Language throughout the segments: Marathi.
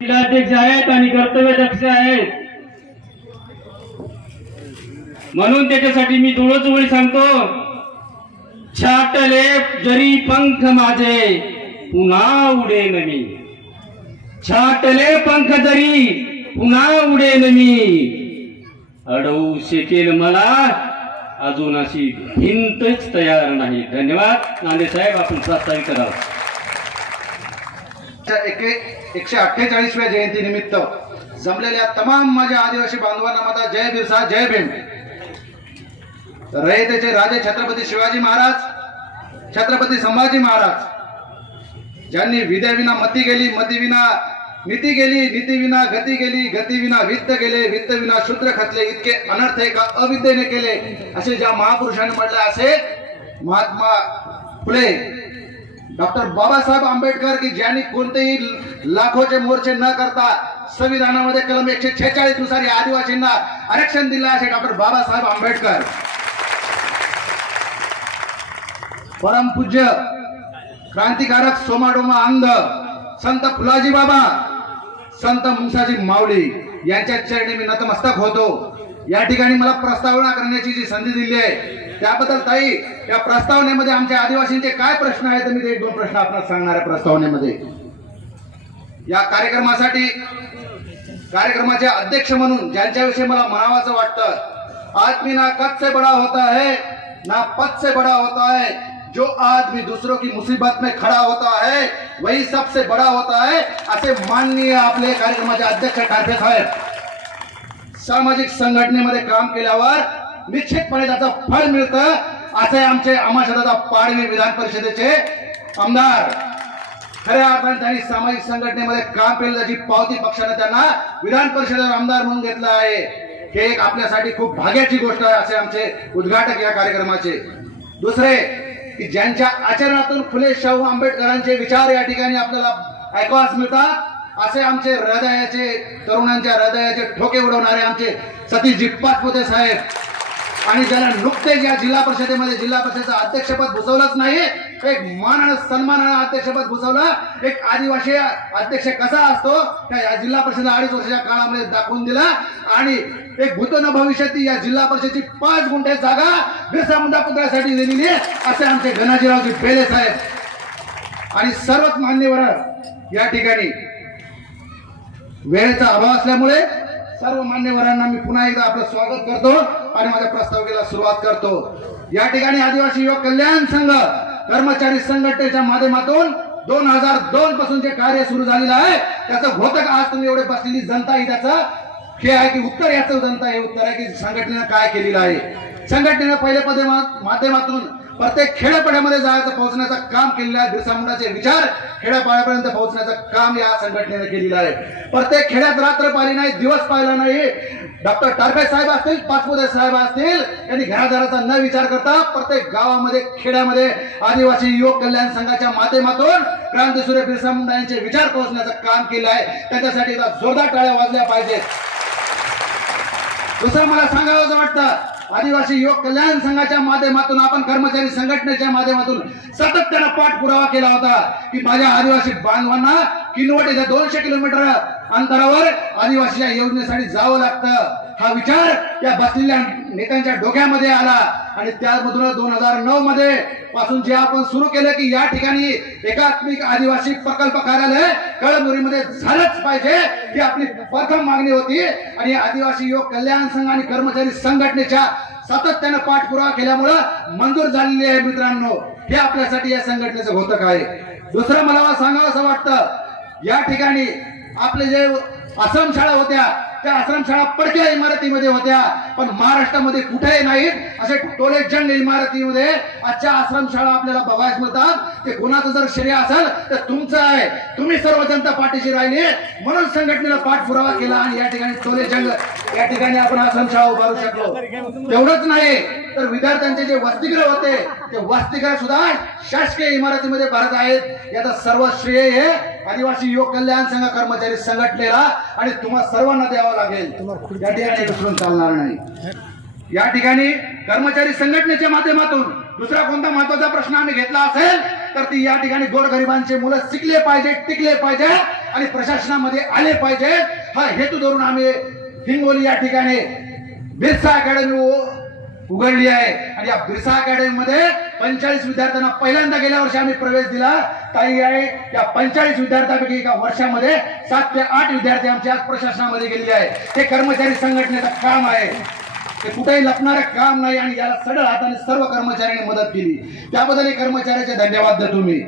जिल्हाध्यक्ष आहेत आणि कर्तव्यदक्ष आहेत, म्हणून त्याच्यासाठी मी डोळोचोळी सांगतो, छाटले जरी पंख माझे पुन्हा उडेन मी, छाटले पंख जरी पुन्हा उडेन मी, अडवू शकेल मला अजून अशी भिंतच तयार नाही. धन्यवाद. नांदे साहेब, आपण प्रास्ताविक करावं. 148व्या जयंती निमित्त जमलेल्या तमाम माझ्या आदिवासी बांधवांना माझा जय बिरसा, जय भीम. रयतेचे राजे छत्रपती शिवाजी महाराज, छत्रपती संभाजी महाराज ज्यांनी विद्याविना मती गेली, मतीविना नीती गेली, नीतीविना गती गेली, गतीविना वित्त गेले, वित्त विना शूद्र खचले, इतके अनर्थ एका अविद्येने केले, असे ज्या महापुरुषांनी म्हटले, असे महात्मा फुले, डॉक्टर बाबासाहेब आंबेडकर की ज्यांनी कोणतेही लाखोचे मोर्चे न करता संविधानामध्ये कलम 146 नुसार आदिवासींना आरक्षण दिले, असे डॉक्टर बाबासाहेब आंबेडकर. परमपूज्य क्रांतिकारक सोमाडोमा अंध संत फुलाजी बाबा, संत मुंसाजी माऊली यांच्या चरणी मी नतमस्तक होतो. या ठिकाणी मला प्रस्तावना करण्याची जी संधी दिली आहे त्याबद्दल ताई, या प्रस्तावनेमध्ये आमच्या आदिवासींचे काय प्रश्न आहेत, मी ते 1-2 प्रश्न आपल्याला सांगणार आहे. प्रस्तावनेमध्ये या कार्यक्रमासाठी कार्यक्रमाचे अध्यक्ष म्हणून ज्यांच्याविषयी मला म्हणावाचं वाटतं, आदमी ना कद से बड़ा होता है ना पद से बड़ा होता है, जो आदमी दूसरों की मुसीबत में खड़ा होता है वही सबसे बड़ा होता है, असे माननीय आपले कार्यक्रमाचे अध्यक्ष टारफे साहेब. सामाजिक संघटनेमध्ये काम केल्यावर निश्चितपणे त्याचं फळ मिळतं, असे आमचे अमाशदादा पाडवी विधान परिषदेचे आमदार. खऱ्या अर्थाने त्यांनी सामाजिक संघटनेमध्ये काम केलं, त्याची पावती पक्षाने त्यांना विधान परिषदेवर आमदार म्हणून घेतलं आहे. हे एक आपल्यासाठी खूप भाग्याची गोष्ट आहे, असे आमचे उद्घाटक या कार्यक्रमाचे. दुसरे की ज्यांच्या आचरणातून फुले शाहू आंबेडकरांचे विचार या ठिकाणी आपल्याला ऐकावास मिळतात, असे आमचे हृदयाचे, तरुणांच्या हृदयाचे ठोके उडवणारे आमचे सतीशजी पाचपुते साहेब, आणि ज्याला नुकतेच या जिल्हा परिषदेमध्ये जिल्हा परिषदेचं अध्यक्षपद भूषवलंच नाही, एक मान सन्मानानं अध्यक्षपद भूषवलं. एक आदिवासी अध्यक्ष कसा असतो त्या या जिल्हा परिषद 2.5 वर्षाच्या काळामध्ये दाखवून दिला, आणि एक भूतन भविष्यातील या जिल्हा परिषदेची 5 गुंठे जागा बिरसा मुंडा पुतळ्यासाठी दिलेली आहे, असे आमचे गणाजीरावजी बेले साहेब. आणि सर्वच मान्यवर या ठिकाणी वेळेचा अभाव असल्यामुळे सर्व मान्यवरांना मी पुन्हा एकदा आपलं स्वागत करतो आणि माझ्या प्रस्तावनेला सुरुवात करतो. या ठिकाणी आदिवासी युवक कल्याण संघ कर्मचारी संघटनेच्या माध्यमातून 2002 पासून जे कार्य सुरू झालेलं आहे, त्याचं घोतक आज तुम्ही एवढे बसलेली जनता ही त्याचं हे आहे की उत्तर, याचं जनता हे उत्तर आहे की संघटनेनं काय केलेलं आहे. संघटनेनं पहिल्या माध्यमातून प्रत्येक खेड्यापाड्यामध्ये जायचं, पोहोचण्याचं काम केलेलं आहे. बिरसा मुंडाचे विचार खेड्यापाड्यापर्यंत पोहोचण्याचं काम या संघटनेने केलेलं आहे. प्रत्येक खेड्यात रात्र पाहिली नाही, दिवस पाहिला नाही. डॉक्टर टारफे साहेब असतील, पाचपुते साहेब असतील, यांनी घरादाराचा न विचार करता प्रत्येक गावामध्ये, खेड्यामध्ये आदिवासी युवक कल्याण संघाच्या माध्यमातून क्रांतीसूर्य बिरसा मुंडा यांचे विचार पोहोचण्याचं काम केलं आहे. त्याच्यासाठी जोरदार टाळ्या वाजल्या पाहिजेत. दुसरं मला सांगावं वाटतं, आदिवासी युवक कल्याण संघाच्या माध्यमातून आपण कर्मचारी संघटनेच्या माध्यमातून सातत्यानं पाठपुरावा केला होता की माझ्या आदिवासी बांधवांना किनवट इथे 200 किलोमीटर अंतरावर आदिवासीच्या योजनेसाठी जावं लागतं. हा विचार या बसलेल्या नेत्यांच्या डोक्यामध्ये आला, आणि त्यामधून 2009 मध्ये पासून जे आपण सुरू केलं की या ठिकाणी एकात्मिक आदिवासी प्रकल्प कार्यालय कळमनुरीमध्ये झालंच पाहिजे, ही आपली प्रथम मागणी होती. आणि आदिवासी युवक कल्याण संघ आणि कर्मचारी संघटनेच्या सातत्यानं पाठपुरावा केल्यामुळं मंजूर झालेली आहे. मित्रांनो, हे आपल्यासाठी या संघटनेचं घोतक आहे. दुसरं मला सांगावं असं वाटतं, या ठिकाणी आपले जे आश्रमशाळा होत्या त्या आश्रमशाळा पडक्या इमारतीमध्ये होत्या, पण महाराष्ट्रामध्ये कुठेही नाहीत असे टोले जंग इमारतीमध्ये आजच्या आश्रमशाळा आपल्याला बघायला मिळतात. ते कोणाचं जर श्रेय असेल तर तुमचं आहे. तुम्ही सर्व जनता पाठीशी राहिली म्हणून संघटनेला पाठपुरावा केला आणि या ठिकाणी टोले जंग या ठिकाणी आपण आश्रमशाळा उभारू शकलो. तेवढंच नाही तर विद्यार्थ्यांचे जे वसतिगृह होते ते वसतिगृह सुद्धा शासकीय इमारतीमध्ये भरत आहेत. याचा सर्व श्रेय हे आदिवासी युवक कल्याण संघ कर्मचारी संघटनेला आणि तुम्हा सर्वांना द्यावं लागेल. या ठिकाणी विसरून चालणार नाही. या ठिकाणी कर्मचारी संघटनेच्या माध्यमातून दुसरा कोणता महत्त्वाचा प्रश्न आम्ही घेतला असेल तर ती या ठिकाणी गोरगरिबांचे मुलं शिकले पाहिजे, टिकले पाहिजे आणि प्रशासनामध्ये आले पाहिजे, हा हेतू धरून आम्ही हिंगोली या ठिकाणी बिरसा अकॅडमी उघडली आहे. आणि या बिरसा अकॅडमी मध्ये 45 विद्यार्थ्यांना पहिल्यांदा गेल्या वर्षी आम्ही प्रवेश दिला. ताई आहे या 45 विद्यार्थ्यांपैकी एका वर्षामध्ये 7 ते 8 विद्यार्थी आमच्या आज प्रशासनामध्ये गेलेले आहेत. हे कर्मचारी संघटनेचं काम आहे, ते कुठेही लपणारं काम नाही. आणि याला सडळ हाताने सर्व कर्मचाऱ्यांनी मदत केली, त्याबद्दल कर्मचाऱ्याचे धन्यवाद देतो मी.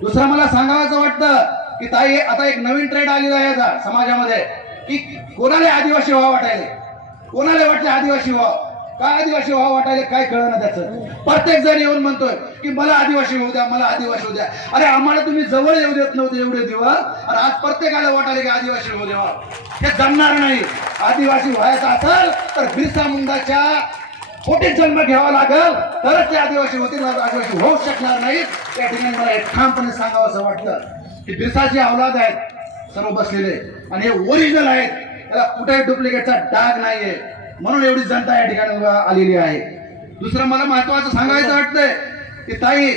दुसरं मला सांगावंसं वाटतं की ताई, आता एक नवीन ट्रेंड आलेला आहे आता समाजामध्ये की कोणाला आदिवासी व्हावं वाटायले, कोणाला वाटले आदिवासी व्हावं, काय आदिवासी व्हावं वाटायला काय कळलं त्याचं. प्रत्येक जण येऊन म्हणतोय की मला आदिवासी होऊ द्या, मला आदिवासी होऊ द्या. अरे आम्हाला तुम्ही जवळ येऊ देत नव्हते एवढे दिवस, आणि आज प्रत्येकाला वाटायला की आदिवासी होऊ द्यावा. हे जमणार नाही. आदिवासी व्हायचं असेल तर बिरसा मुंडाच्या पोटीत जन्म घ्यावा लागेल, तरच ते आदिवासी होतील, आदिवासी होऊ शकणार नाहीत. त्या ठिकाणी मला एक ठामपणे सांगावं असं वाटतं की बिरसाची औलाद आहेत सर्व बसलेले, आणि हे ओरिजिनल आहेत, त्याला कुठेही डुप्लिकेटचा डाग नाहीये. म्हणून एवढी जनता या ठिकाणी आलेली आहे. दुसरं मला महत्वाचं सांगायचं वाटतंय की ताई,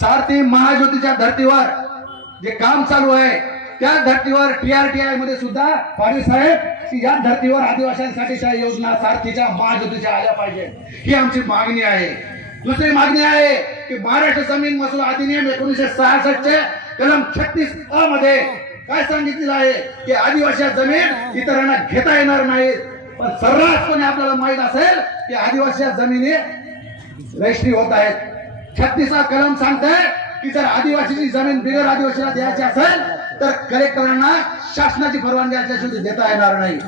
सारथी महाज्योतीच्या धर्तीवर जे काम चालू आहे त्या धर्तीवर TRTI मध्ये सुद्धा पाटील साहेब की या धर्तीवर आदिवासींसाठीच्या योजना सारथीच्या महाज्योतीच्या आल्या पाहिजे, ही आमची मागणी आहे. दुसरी मागणी आहे की महाराष्ट्र जमीन महसूल अधिनियम 1966 कलम 36A मध्ये काय सांगितलेलं आहे की आदिवासी जमीन इतरांना घेता येणार नाहीत. पण सर्रासपणे आपल्याला माहित असेल की आदिवासी जमिनी रजिस्ट्री होत आहेत. 36 कलम सांगताय की जर आदिवासीची जमीन बिगर आदिवासीला द्यायची असेल तर कलेक्टरांना शासनाची परवानगी असल्याशिवाय देता येणार नाही.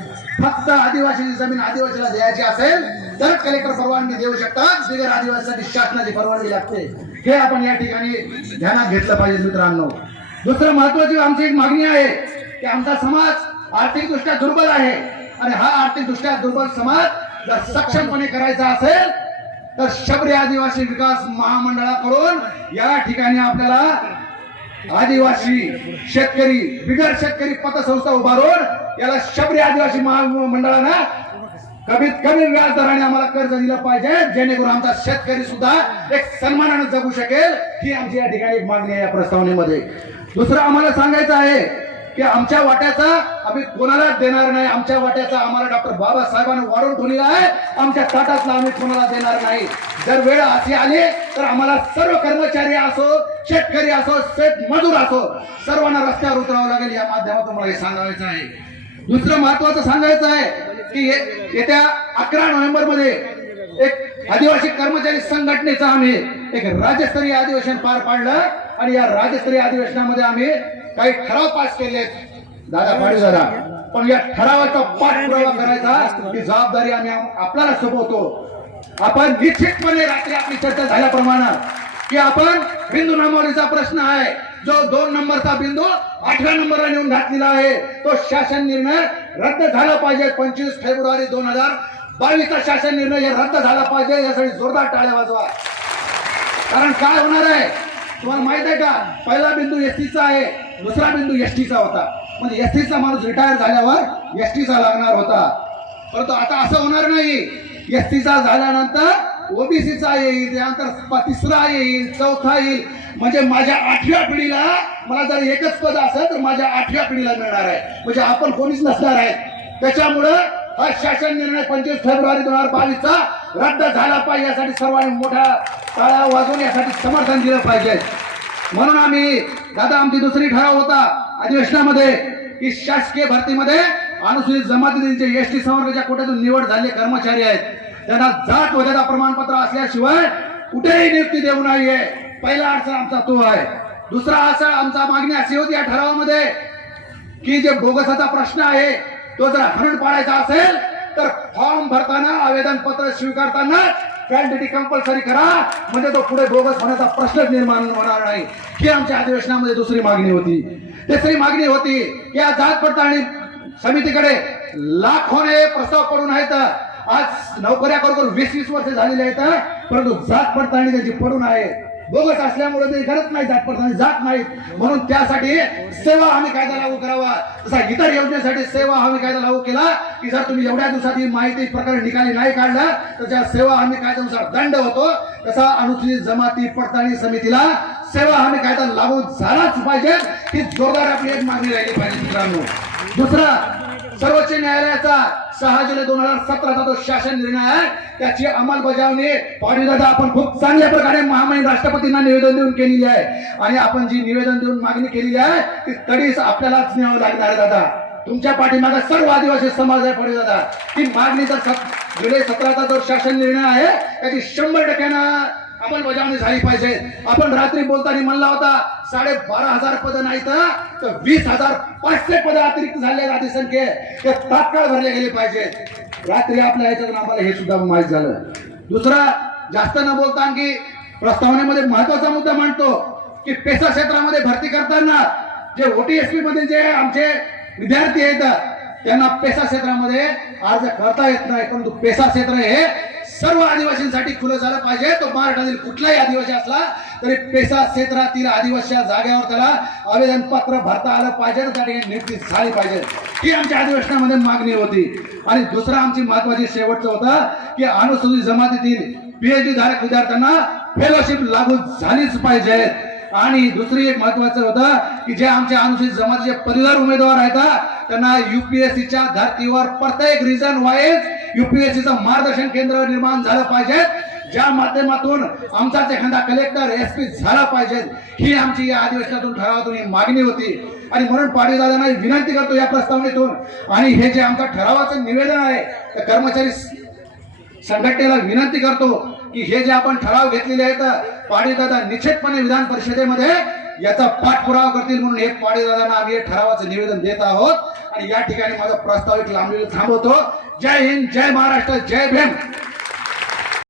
फक्त आदिवासीची जमीन आदिवासीला द्यायची असेल तर कलेक्टर परवानगी देऊ शकतात, बिगर आदिवासीसाठी शासनाची परवानगी लागते. हे आपण या ठिकाणी ध्यानात घेतलं पाहिजे मित्रांनो. दुसरं महत्वाची आमची एक मागणी आहे की आमचा समाज आर्थिकदृष्ट्या दुर्बल आहे, आणि हा आर्थिकदृष्ट्या दुर्बल समाज जर सक्षमपणे करायचा असेल तर शबरी आदिवासी विकास महामंडळाकडून या ठिकाणी आपल्याला आदिवासी शेतकरी बिगर शेतकरी पतसंस्था उभारून याला शबरी आदिवासी महामंडळानं कमीत कमी व्याज दराने आम्हाला कर्ज दिलं पाहिजे, जेणेकरून आमचा शेतकरी सुद्धा एक सन्मानाने जगू शकेल. ही आमची या ठिकाणी मागणी आहे या प्रस्तावनेमध्ये. दुसरं आम्हाला सांगायचं आहे की आमच्या वाट्याचा आम्ही कोणाला देणार नाही. आमच्या वाट्याचा आम्हाला डॉक्टर बाबासाहेबांनी वाढवून ठेवलेला आहे, आमच्या ताटातला आम्ही कोणाला देणार नाही. जर वेळ अशी आली तर आम्हाला सर्व कर्मचारी असो, शेतकरी असो, शेतमजूर असो, सर्वांना रस्त्यावर उतरावं लागेल. या माध्यमातून मला हे सांगायचं आहे. दुसरं महत्वाचं सांगायचं आहे की येत्या 11 नोव्हेंबर मध्ये एक आदिवासी कर्मचारी संघटनेचा आम्ही एक राज्यस्तरीय अधिवेशन पार पाडलं, आणि या राज्यस्तरीय अधिवेशनामध्ये आम्ही काही ठराव पास केले दादा पाटील दादा. पण या ठरावाचा पाठपुरावा करायचा ही जबाबदारी आम्ही आपल्याला सोपवतो. आपण निश्चितपणे रात्री आपली चर्चा झाल्याप्रमाणे की आपण बिंदू नामवलीचा प्रश्न आहे, जो 2 नंबरचा बिंदू 8व्या नंबरला नेऊन घातलेला आहे, तो शासन निर्णय रद्द झाला पाहिजे. 25 फेब्रुवारी 2022चा शासन निर्णय रद्द झाला पाहिजे. यासाठी जोरदार टाळ्या वाजवा. कारण काय होणार आहे तुम्हाला माहित आहे का, पहिला बिंदू एसटीचा आहे, दुसरा बिंदू एसटीचा होता. म्हणजे एसटीचा माणूस रिटायर झाल्यावर एसटीचा लागणार होता, परंतु आता असं होणार नाही. एसटीचा झाल्यानंतर ओबीसीचा येईल, त्यानंतर तिसरा येईल, चौथा येईल. म्हणजे माझ्या 8व्या पिढीला मला जर एकच पद असेल तर माझ्या 8व्या पिढीला मिळणार आहे, म्हणजे आपण कोणीच नसणार आहे. त्याच्यामुळं हा शासन निर्णय 25 फेब्रुवारी 2022चा रद्द झाला पाहिजे. यासाठी सर्वांनी मोठ्या टाळ्या वाजवून यासाठी समर्थन दिलं पाहिजे. म्हणून आम्ही दादा आमची दुसरी ठराव होता अधिवेशनामध्ये की शासकीय भरतीमध्ये अनुसूचित जमातीचे एसटी संवर्गाच्या कोट्यातून निवड झालेले कर्मचारी आहेत, त्यांना जात वैधता प्रमाणपत्र असल्याशिवाय कुठेही नियुक्ती देऊ नये. पहिला अडचण आमचा तो आहे. दुसरा अडचण आमचा मागणी अशी होती या ठरावामध्ये की जे बोगसाचा प्रश्न आहे तो जर हरण पाडायचा असेल तर फॉर्म भरताना आवेदन पत्र स्वीकारताना व्हॅलिडिटी कंपल्सरी करा, म्हणजे तो पुढे बोगस होण्याचा प्रश्नच निर्माण होणार नाही. ही आमच्या अधिवेशनामध्ये दुसरी मागणी होती. तिसरी मागणी होती की या जात पडताळणी समितीकडे लाखोने प्रस्ताव पडून आहेत. आज नोकऱ्या करून 20-20 वर्ष झालेली आहेत, परंतु जात पडताळणी त्यांची पडून आहे. बोगस असल्यामुळे ते करत नाही, जात पडताळणी जात नाहीत. म्हणून त्यासाठी सेवा हमी कायदा लागू करावा. तसा इतर योजनेसाठी सेवा हमी कायदा लागू केला की जर तुम्ही एवढ्या दिवसात ही माहिती प्रकारे निकाली नाही काढला तर त्या सेवा हमी कायद्यानुसार दंड होतो. तसा अनुसूचित जमाती पडताळणी समितीला सेवा हमी कायदा लागू झालाच पाहिजे ही जोरदार आपली एक मागणी राहिली पाहिजे मित्रांनो. दुसरा, सर्वोच्च न्यायालयाचा 6 जुलै 2017चा जो शासन निर्णय आहे त्याची अंमलबजावणी पाडवीदादा आपण खूप चांगल्या प्रकारे महामहिम राष्ट्रपतींना निवेदन देऊन केलेली आहे. आणि आपण जी निवेदन देऊन मागणी केलेली आहे ती तडीस आपल्यालाच न्यावं लागणार आहे दादा. तुमच्या पाठीमागे सर्व आदिवासी समाज आहे पाडवीदादा. ही मागणी जर जुलै 17चा जो शासन निर्णय आहे त्याची 100% अंमलबजावणी झाली पाहिजे. आपण रात्री बोलताना म्हणला होता 12,500 पद नाही तर 20,500 पद अतिरिक्त झाले अधिसंख्ये ते तात्काळ भरले गेले पाहिजेत. रात्री आपल्या याच्यातून आम्हाला हे सुद्धा माहीत झालं. दुसरा, जास्त न बोलता आणखी प्रस्तावनेमध्ये महत्वाचा मुद्दा मांडतो की पेसा क्षेत्रामध्ये भरती करताना जे OTSP मध्ये जे आमचे विद्यार्थी आहेत त्यांना पेसा क्षेत्रामध्ये अर्ज करता येत नाही. परंतु पेसा क्षेत्र हे सर्व आदिवासींसाठी खुलं झालं पाहिजे. तो महाराष्ट्रातील कुठलाही आदिवासी असला तरी पेसा क्षेत्रातील आदिवासी जागेवर त्याला आवेदन पत्र भरता आलं पाहिजे. त्या ठिकाणी नियुक्ती झाली पाहिजे. ही आमच्या अधिवेशनामध्ये मागणी होती. आणि दुसरा आमची महत्वाची शेवटचं होतं की अनुसूचित जमातीतील PhD धारक विद्यार्थ्यांना फेलोशिप लागू झालीच पाहिजे. आणि दुसरी एक महत्वाचं होतं की जे आमच्या अनुसूचित जमातीचे पदवीधर उमेदवार आहेत त्यांना UPSCच्या धर्तीवर प्रत्येक रिजन वाईज UPSCचं मार्गदर्शन केंद्र निर्माण झालं पाहिजे ज्या माध्यमातून आमचाच एखादा कलेक्टर SP झाला पाहिजे. ही आमची या अधिवेशनातून ठरावातून मागणी होती. आणि म्हणून पाटीलदादांना विनंती करतो या प्रस्तावनेतून आणि हे जे आमचं ठरावाचं निवेदन आहे त्या कर्मचारी संघटनेला विनंती करतो की हे जे आपण ठराव घेतलेले आहेत पाटीलदादा निश्चितपणे विधान परिषदेमध्ये याचा पाठपुरावा करतील म्हणून हे पाटीलदादांना आम्ही ठरावाचं निवेदन देत आहोत. आणि या ठिकाणी माझा प्रस्तावित लांबलेलं थांबवतो. जय हिंद, जय महाराष्ट्र, जय भीम.